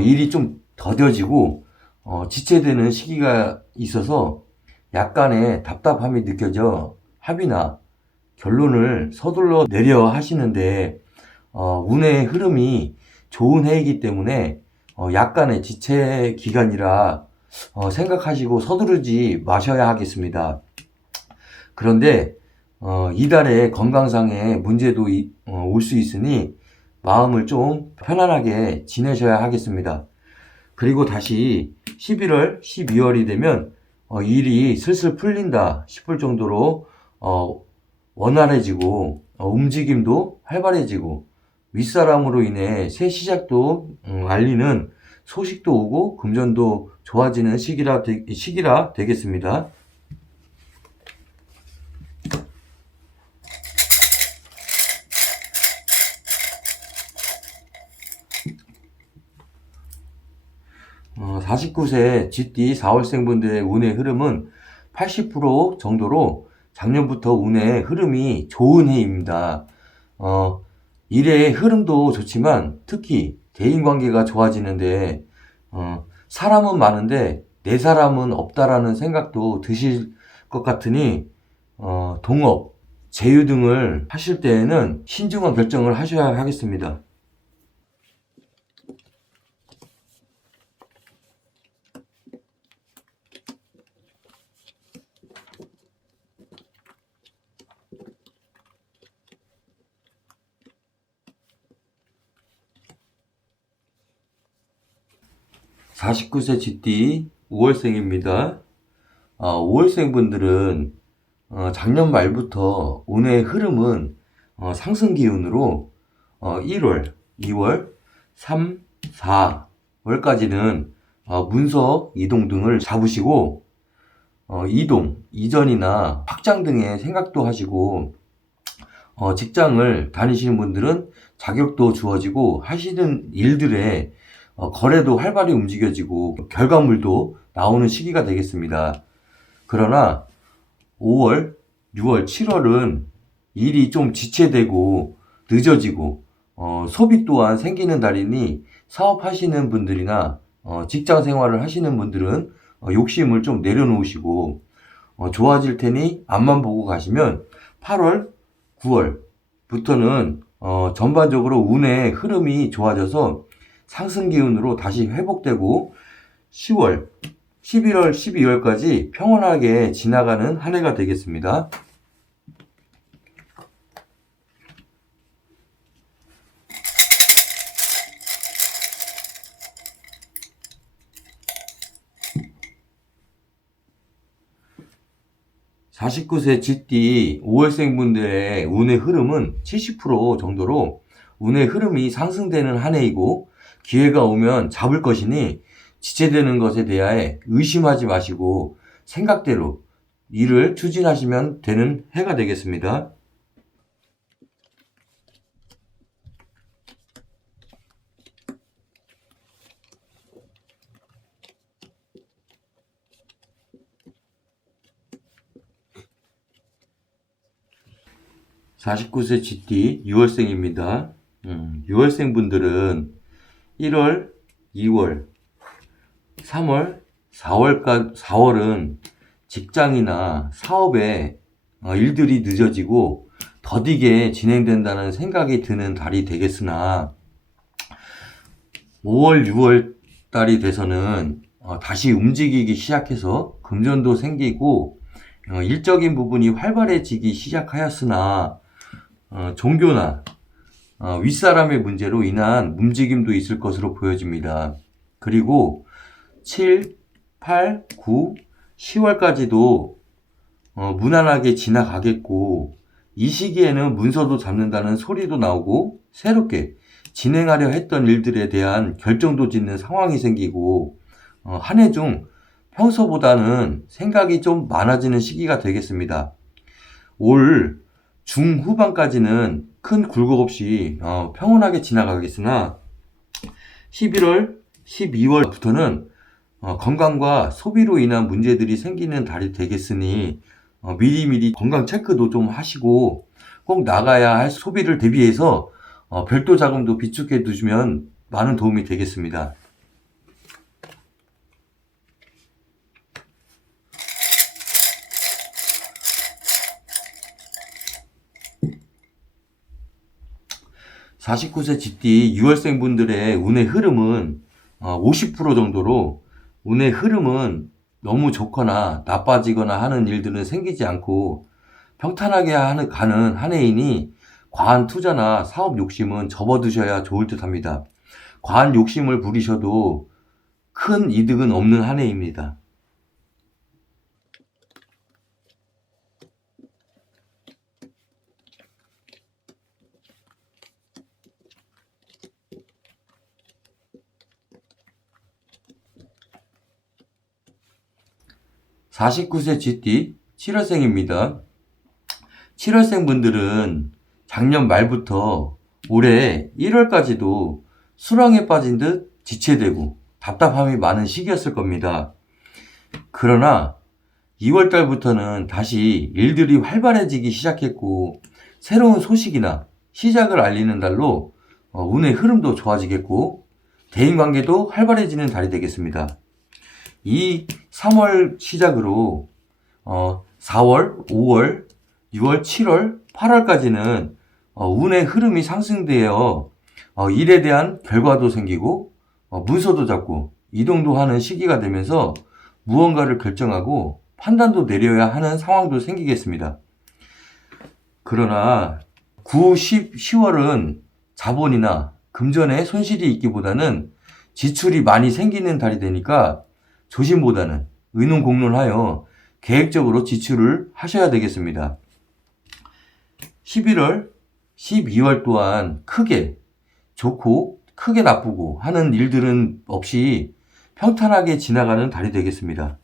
일이 좀 더뎌지고 지체되는 시기가 있어서 약간의 답답함이 느껴져 합의나 결론을 서둘러 내려 하시는데 운의 흐름이 좋은 해이기 때문에 약간의 지체 기간이라 생각하시고 서두르지 마셔야 하겠습니다. 그런데 이달에 건강상의 문제도 올 수 있으니 마음을 좀 편안하게 지내셔야 하겠습니다. 그리고 다시 11월, 12월이 되면 일이 슬슬 풀린다 싶을 정도로 원활해지고 움직임도 활발해지고 윗사람으로 인해 새 시작도 알리는 소식도 오고 금전도 좋아지는 시기라 되겠습니다. (49세) GT 4월생 분들의 운의 흐름은 80% 정도로 작년부터 운의 흐름이 좋은 해입니다. 일의 흐름도 좋지만 특히 대인관계가 좋아지는데 사람은 많은데 내 사람은 없다라는 생각도 드실 것 같으니 동업, 제휴 등을 하실 때에는 신중한 결정을 하셔야 하겠습니다. (49세) GT 5월생입니다. 5월생 분들은 작년 말부터 운의 흐름은 상승 기운으로 1월, 2월, 3, 4, 월까지는 문서 이동 등을 잡으시고 이동, 이전이나 확장 등의 생각도 하시고 직장을 다니시는 분들은 자격도 주어지고 하시는 일들의 거래도 활발히 움직여지고 결과물도 나오는 시기가 되겠습니다. 그러나 5월, 6월, 7월은 일이 좀 지체되고 늦어지고 소비 또한 생기는 달이니 사업하시는 분들이나 직장 생활을 하시는 분들은 욕심을 좀 내려놓으시고 좋아질 테니 앞만 보고 가시면 8월, 9월부터는 전반적으로 운의 흐름이 좋아져서 상승 기운으로 다시 회복되고 10월, 11월, 12월까지 평온하게 지나가는 한 해가 되겠습니다. (49세) GT 5월생 분들의 운의 흐름은 70% 정도로 운의 흐름이 상승되는 한 해이고 기회가 오면 잡을 것이니 지체되는 것에 대하여 의심하지 마시고 생각대로 일을 추진하시면 되는 해가 되겠습니다. (49세) GT 6월생입니다. 6월생 분들은 1월, 2월, 3월, 4월은 직장이나 사업에 일들이 늦어지고 더디게 진행된다는 생각이 드는 달이 되겠으나 5월, 6월 달이 돼서는 다시 움직이기 시작해서 금전도 생기고 일적인 부분이 활발해지기 시작하였으나 종교나 윗사람의 문제로 인한 움직임도 있을 것으로 보여집니다. 그리고 7, 8, 9, 10월까지도 무난하게 지나가겠고 이 시기에는 문서도 잡는다는 소리도 나오고 새롭게 진행하려 했던 일들에 대한 결정도 짓는 상황이 생기고 한 해 중 평소보다는 생각이 좀 많아지는 시기가 되겠습니다. 올 중후반까지는 큰 굴곡 없이 평온하게 지나가겠으나 11월, 12월부터는 건강과 소비로 인한 문제들이 생기는 달이 되겠으니 미리미리 건강 체크도 좀 하시고 꼭 나가야 할 소비를 대비해서 별도 자금도 비축해 두시면 많은 도움이 되겠습니다. (49세) GT 6월생 분들의 운의 흐름은 50% 정도로 운의 흐름은 너무 좋거나 나빠지거나 하는 일들은 생기지 않고 평탄하게 가는 한 해이니 과한 투자나 사업 욕심은 접어두셔야 좋을 듯 합니다. 과한 욕심을 부리셔도 큰 이득은 없는 한 해입니다. (49세) GT 7월생입니다. 7월생 분들은 작년 말부터 올해 1월까지도 수렁에 빠진 듯 지체되고 답답함이 많은 시기였을 겁니다. 그러나 2월달부터는 다시 일들이 활발해지기 시작했고 새로운 소식이나 시작을 알리는 달로 운의 흐름도 좋아지겠고 대인관계도 활발해지는 달이 되겠습니다. 이 3월 시작으로 4월, 5월, 6월, 7월, 8월까지는 운의 흐름이 상승되어 일에 대한 결과도 생기고 문서도 잡고 이동도 하는 시기가 되면서 무언가를 결정하고 판단도 내려야 하는 상황도 생기겠습니다. 그러나 9, 10, 10월은 자본이나 금전에 손실이 있기보다는 지출이 많이 생기는 달이 되니까 조심보다는 의논공론하여 계획적으로 지출을 하셔야 되겠습니다. 11월, 12월 또한 크게 좋고 크게 나쁘고 하는 일들은 없이 평탄하게 지나가는 달이 되겠습니다.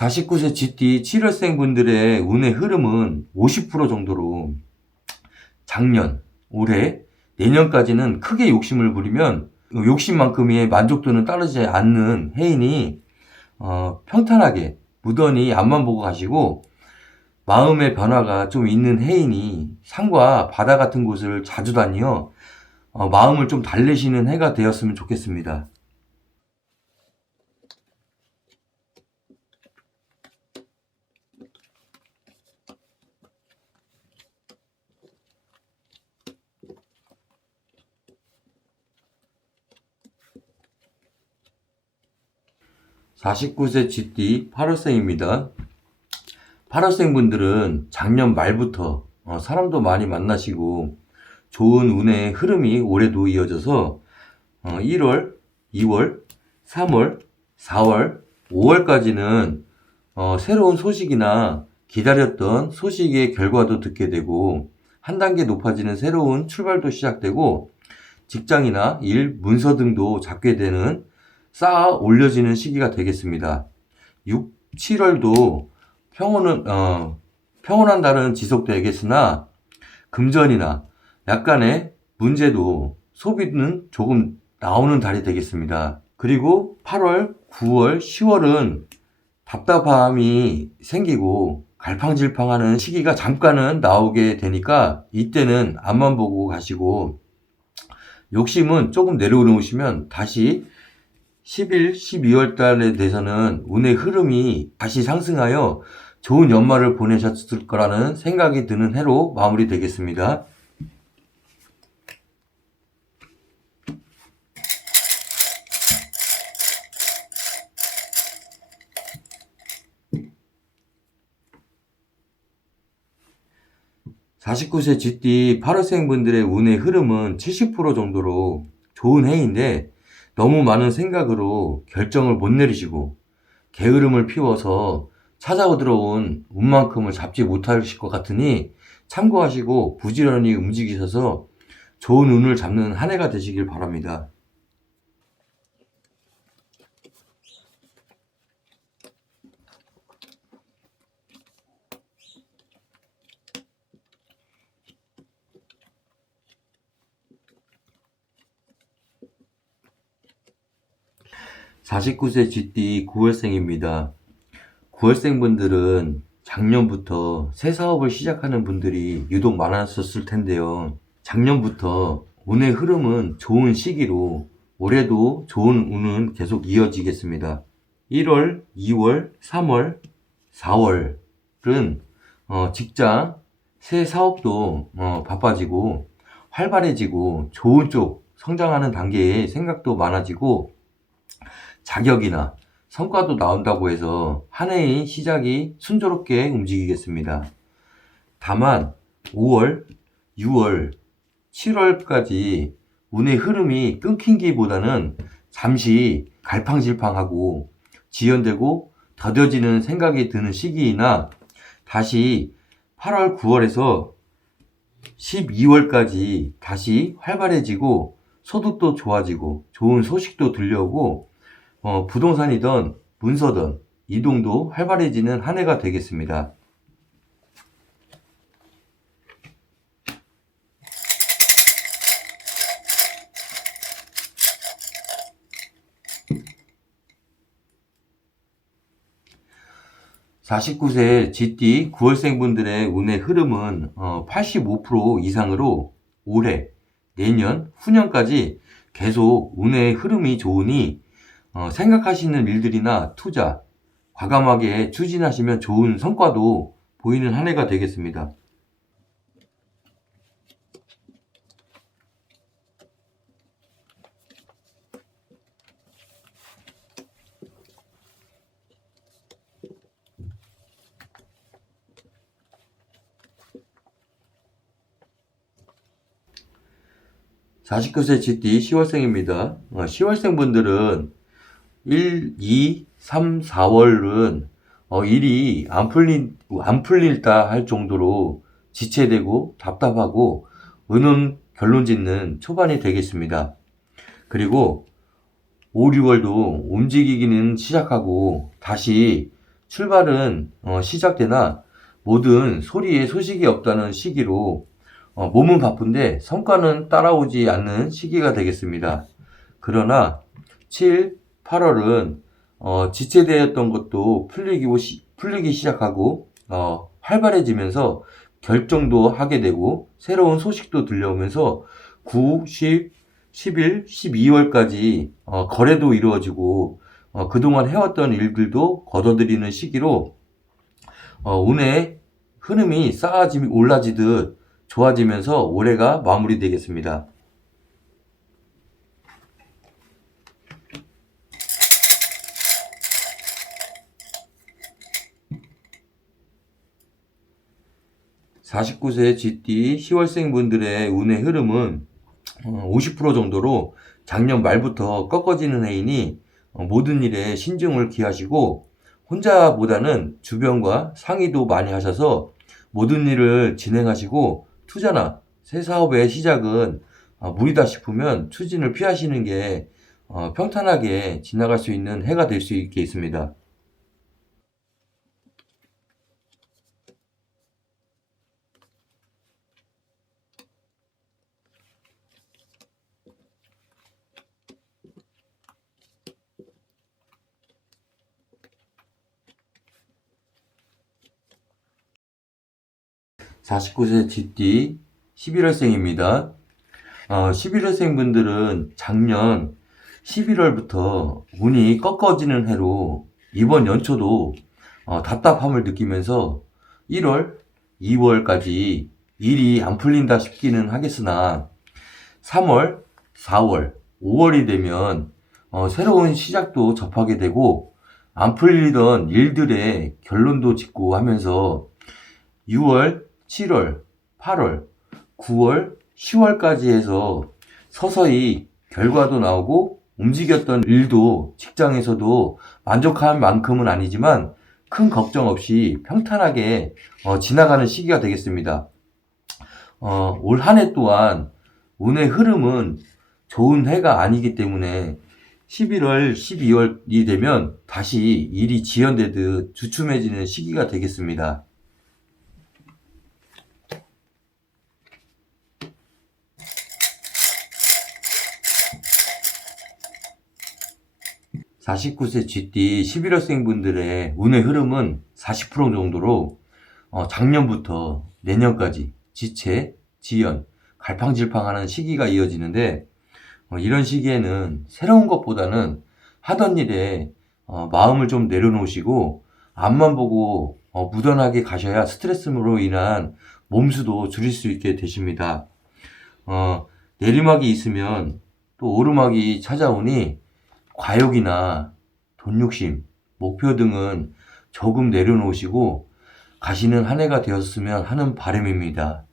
49세 GT 7월생 분들의 운의 흐름은 50% 정도로 작년, 올해, 내년까지는 크게 욕심을 부리면 욕심만큼의 만족도는 따르지 않는 해인이 평탄하게 무던히 앞만 보고 가시고 마음의 변화가 좀 있는 해인이 산과 바다 같은 곳을 자주 다니어 마음을 좀 달래시는 해가 되었으면 좋겠습니다. 49세 GT 8월생입니다. 8월생 분들은 작년 말부터 사람도 많이 만나시고 좋은 운의 흐름이 올해도 이어져서 1월, 2월, 3월, 4월, 5월까지는 새로운 소식이나 기다렸던 소식의 결과도 듣게 되고 한 단계 높아지는 새로운 출발도 시작되고 직장이나 일, 문서 등도 잡게 되는 쌓아 올려지는 시기가 되겠습니다. 6, 7월도 평온한 달은 지속되겠으나 금전이나 약간의 문제도 소비는 조금 나오는 달이 되겠습니다. 그리고 8월, 9월, 10월은 답답함이 생기고 갈팡질팡하는 시기가 잠깐은 나오게 되니까 이때는 앞만 보고 가시고 욕심은 조금 내려놓으시면 다시 11, 12월 달에 돼서는 운의 흐름이 다시 상승하여 좋은 연말을 보내셨을 거라는 생각이 드는 해로 마무리되겠습니다. (49세) GT 8월생 분들의 운의 흐름은 70% 정도로 좋은 해인데 너무 많은 생각으로 결정을 못 내리시고 게으름을 피워서 찾아들어온 운만큼을 잡지 못하실 것 같으니 참고하시고 부지런히 움직이셔서 좋은 운을 잡는 한 해가 되시길 바랍니다. (49세) GT 9월생입니다. 9월생 분들은 작년부터 새 사업을 시작하는 분들이 유독 많았었을 텐데요. 작년부터 운의 흐름은 좋은 시기로 올해도 좋은 운은 계속 이어지겠습니다. 1월, 2월, 3월, 4월은 직장, 새 사업도 바빠지고 활발해지고 좋은 쪽 성장하는 단계에 생각도 많아지고 자격이나 성과도 나온다고 해서 한 해의 시작이 순조롭게 움직이겠습니다. 다만 5월, 6월, 7월까지 운의 흐름이 끊긴기보다는 잠시 갈팡질팡하고 지연되고 더뎌지는 생각이 드는 시기이나 다시 8월, 9월에서 12월까지 다시 활발해지고 소득도 좋아지고 좋은 소식도 들려오고 부동산이든 문서든 이동도 활발해지는 한 해가 되겠습니다. (49세) GT 9월생 분들의 운의 흐름은 85% 이상으로 올해, 내년, 후년까지 계속 운의 흐름이 좋으니 생각하시는 일들이나 투자 과감하게 추진하시면 좋은 성과도 보이는 한 해가 되겠습니다. (49세) GT 10월생입니다. 10월생 분들은 1, 2, 3, 4월은 일이 안 풀릴다 할 정도로 지체되고 답답하고 의논 결론 짓는 초반이 되겠습니다. 그리고 5, 6월도 움직이기는 시작하고 다시 출발은 시작되나 모든 소리에 소식이 없다는 시기로 몸은 바쁜데 성과는 따라오지 않는 시기가 되겠습니다. 그러나 7, 8월은 지체되었던 것도 풀리기 시작하고 활발해지면서 결정도 하게 되고 새로운 소식도 들려오면서 9, 10, 11, 12월까지 거래도 이루어지고 그동안 해왔던 일들도 거둬들이는 시기로 운의 흐름이 올라지듯 좋아지면서 올해가 마무리되겠습니다. (49세) GT 10월생 분들의 운의 흐름은 50% 정도로 작년 말부터 꺾어지는 해이니 모든 일에 신중을 기하시고 혼자보다는 주변과 상의도 많이 하셔서 모든 일을 진행하시고 투자나 새 사업의 시작은 무리다 싶으면 추진을 피하시는 게 평탄하게 지나갈 수 있는 해가 될 수 있겠습니다. 49세 GT 11월생입니다. 11월생 분들은 작년 11월부터 운이 꺾어지는 해로 이번 연초도 답답함을 느끼면서 1월, 2월까지 일이 안 풀린다 싶기는 하겠으나 3월, 4월, 5월이 되면 새로운 시작도 접하게 되고 안 풀리던 일들의 결론도 짓고 하면서 6월, 7월, 8월, 9월, 10월까지 해서 서서히 결과도 나오고 움직였던 일도 직장에서도 만족할 만큼은 아니지만 큰 걱정 없이 평탄하게 지나가는 시기가 되겠습니다. 올 한 해 또한 운의 흐름은 좋은 해가 아니기 때문에 11월, 12월이 되면 다시 일이 지연되듯 주춤해지는 시기가 되겠습니다. 49세 GT 11월생 분들의 운의 흐름은 40% 정도로 작년부터 내년까지 지체, 지연, 갈팡질팡하는 시기가 이어지는데 이런 시기에는 새로운 것보다는 하던 일에 마음을 좀 내려놓으시고 앞만 보고 무던하게 가셔야 스트레스로 인한 몸수도 줄일 수 있게 되십니다. 내리막이 있으면 또 오르막이 찾아오니 과욕이나 돈 욕심, 목표 등은 조금 내려놓으시고 가시는 한 해가 되었으면 하는 바람입니다.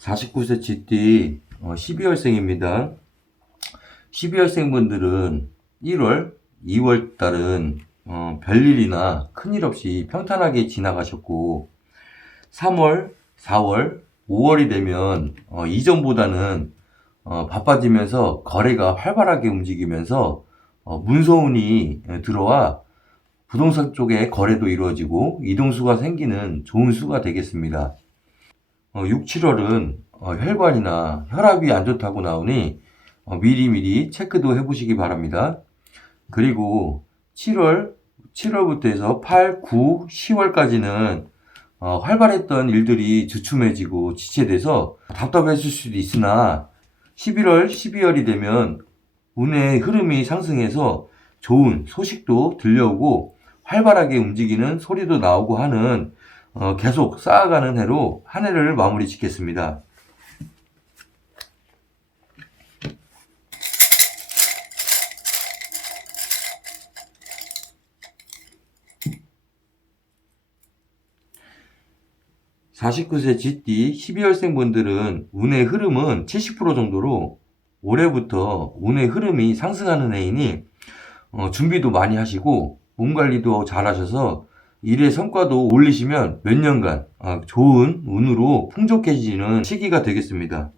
(49세) GT 12월생입니다. 12월생 분들은 1월, 2월 달은 별일이나 큰일 없이 평탄하게 지나가셨고 3월, 4월, 5월이 되면 이전보다는 바빠지면서 거래가 활발하게 움직이면서 문서운이 들어와 부동산 쪽에 거래도 이루어지고 이동수가 생기는 좋은 수가 되겠습니다. 6, 7월은 혈관이나 혈압이 안 좋다고 나오니 미리미리 체크도 해보시기 바랍니다. 그리고 7월부터 해서 8, 9, 10월까지는 활발했던 일들이 주춤해지고 지체돼서 답답했을 수도 있으나 11월, 12월이 되면 운의 흐름이 상승해서 좋은 소식도 들려오고 활발하게 움직이는 소리도 나오고 하는 계속 쌓아가는 해로 한 해를 마무리 짓겠습니다. 49세 GT 12월생 분들은 운의 흐름은 70% 정도로 올해부터 운의 흐름이 상승하는 해이니 준비도 많이 하시고 몸 관리도 잘 하셔서 일의 성과도 올리시면 몇 년간 좋은 운으로 풍족해지는 시기가 되겠습니다.